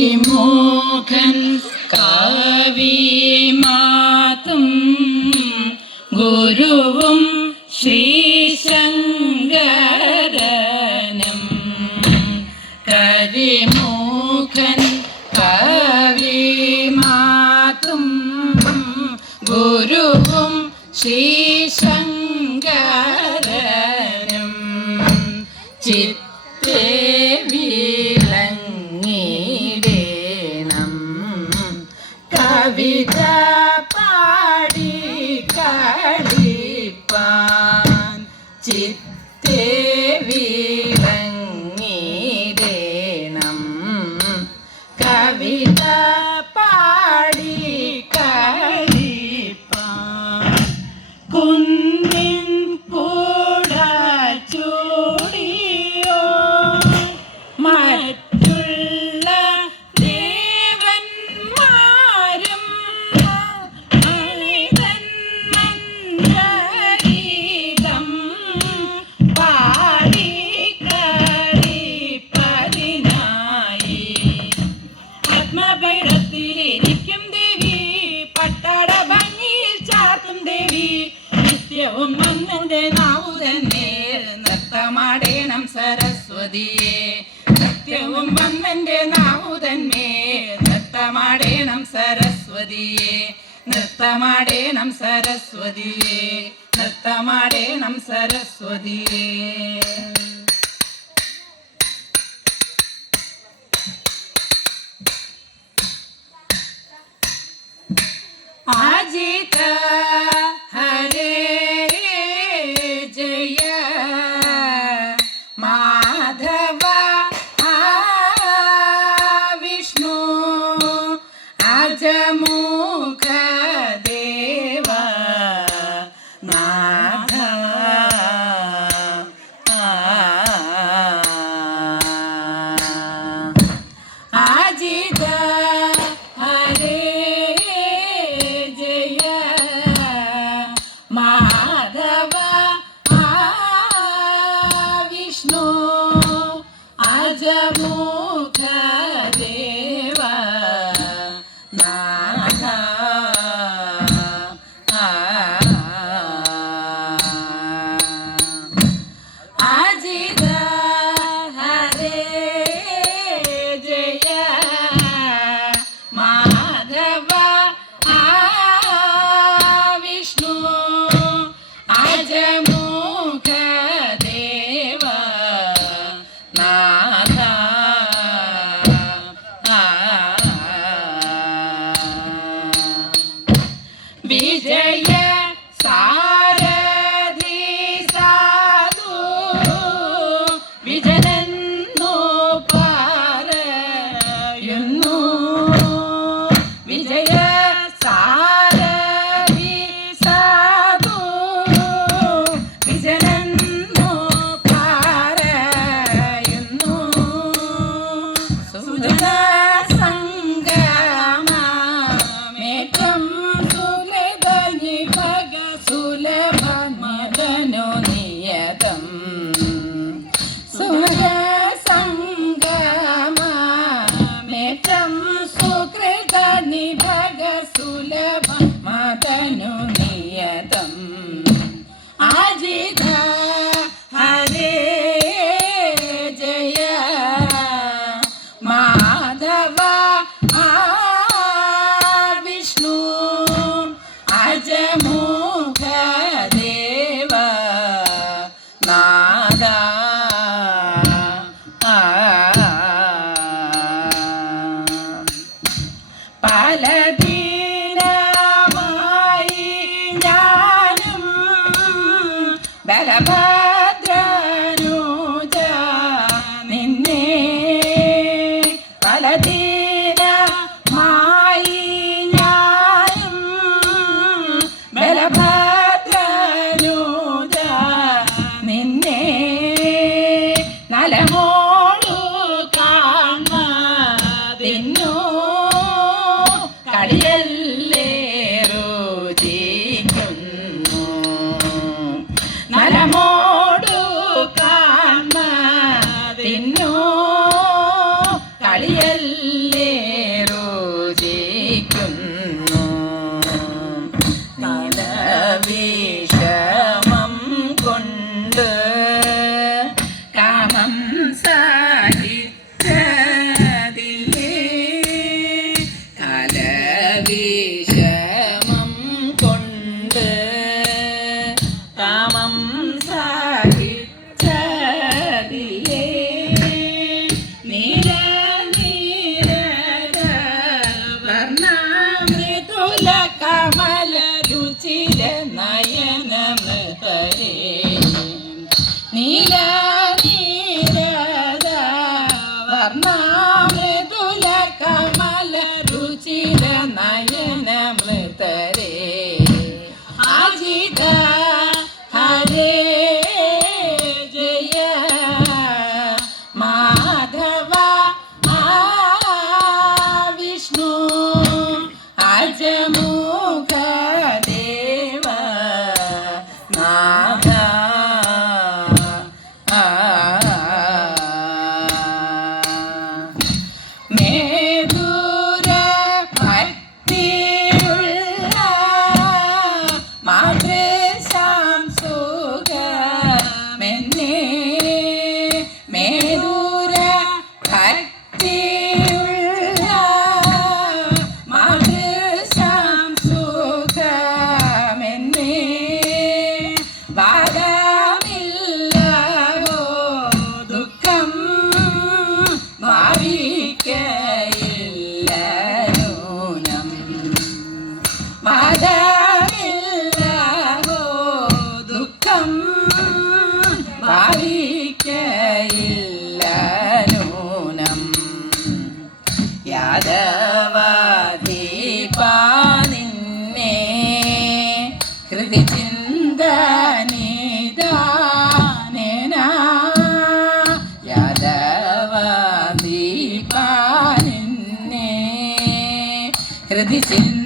കരിമോഹൻ കാവിമാതും ഗുരുവും ശ്രീശങ്കരനും കരിമോഹൻ കാവിമാതും ഗുരുവും ശ്രീശങ്കരനും ചിത്തേ വിളങ്ങിടേണം കവിത പാടി കളിപ്പാൻ ചിത്തേ വിളങ്ങിടേണം കവിത പാടി കളിപ്പാൻ കുന്നിൻ കൂട ചൂടിയോ മറ്റുള്ള ദേവന്മാരും അണിതൻ മന്ത്രഗീതം പാടി കളിപ്പതിനായി ആത്മഭൈരത്തിലിരിക്കും ദേവി പട്ടാട ഭംഗിയിൽ ചാർത്തും ദേവി നിത്യവും മന്നന്റെ നാവു തന്നെ നൃത്തമാടേണം സരസ്വതിയെ നിത്യവും മന്നന്റെ നാവു തന്നെ നൃത്തമാടേണം സരസ്വതിയെ നൃത്തമാടേണം സരസ്വതിയെ നൃത്തമാടേണം സരസ്വതിയെ അജിത ഹരേ ജയ മാധവ വിഷ്ണു അജമുഖ ദേവ നാഥ അജിത ഹരേ മാധവ വിഷ്ണു അജമുഖ ദേവ നാഥ അജിത ഹരേ ജയ മാധവ വിഷ്ണു അജമുഖ ദേവ നാഥ വിജയ സാരഥി സാധു വിജയനെന്നു പറയുന്നു വിജയ സാരഥി സാധു വിജയനെന്നു പറയുന്നു സുജന സംഗമേറ്റം സുലഭനി ഭഗ സുലഭ മദനോ നിയതം സുര സംഗമേറ്റം സുകൃതനി ഭഗ സുലഭ മദനോ നിയതം അജിത ഹരേ ജയ മാധവ വിഷ്ണു അജമുഖ ദേവ നാഥ പലദീനമായി ഞാനും ബലഭദ്രനുജ നിന്നെ പലദീനമായി ഞാനും ബലഭദ്രനുജ നിന്നെ നലമോടു കാണുന്നു കളിയല്ലേറു ജിക്കുന്നു നലമോടു കാണ നീല നീരദ വർണ്ണമൃദുല കമല രുചിര നയന മൃതരേ അജിത ഹരേ ജയ മാധവ വിഷ്ണു അജമുഖ ദേവ നാഥ മേധുര ഭക്തിയുള്ള മാതൃശാംസുഖമെന്നേ മേധുര ഭക്തിയുള്ള മാതൃശാംസുഖമെന്നേ വാദമില്ലവോ ദുഃഖം ഭാവിക്കയില്ല നൂനം വാദമില്ലവോ ദുഃഖം ഭാവിക്കയില്ല നൂനം യാദവാദീപാ നിന്നെ ഹൃദി ചിന്തനിദാനേന യാദവാദീപാ നിന്നെ ഹൃദി ചിന്ത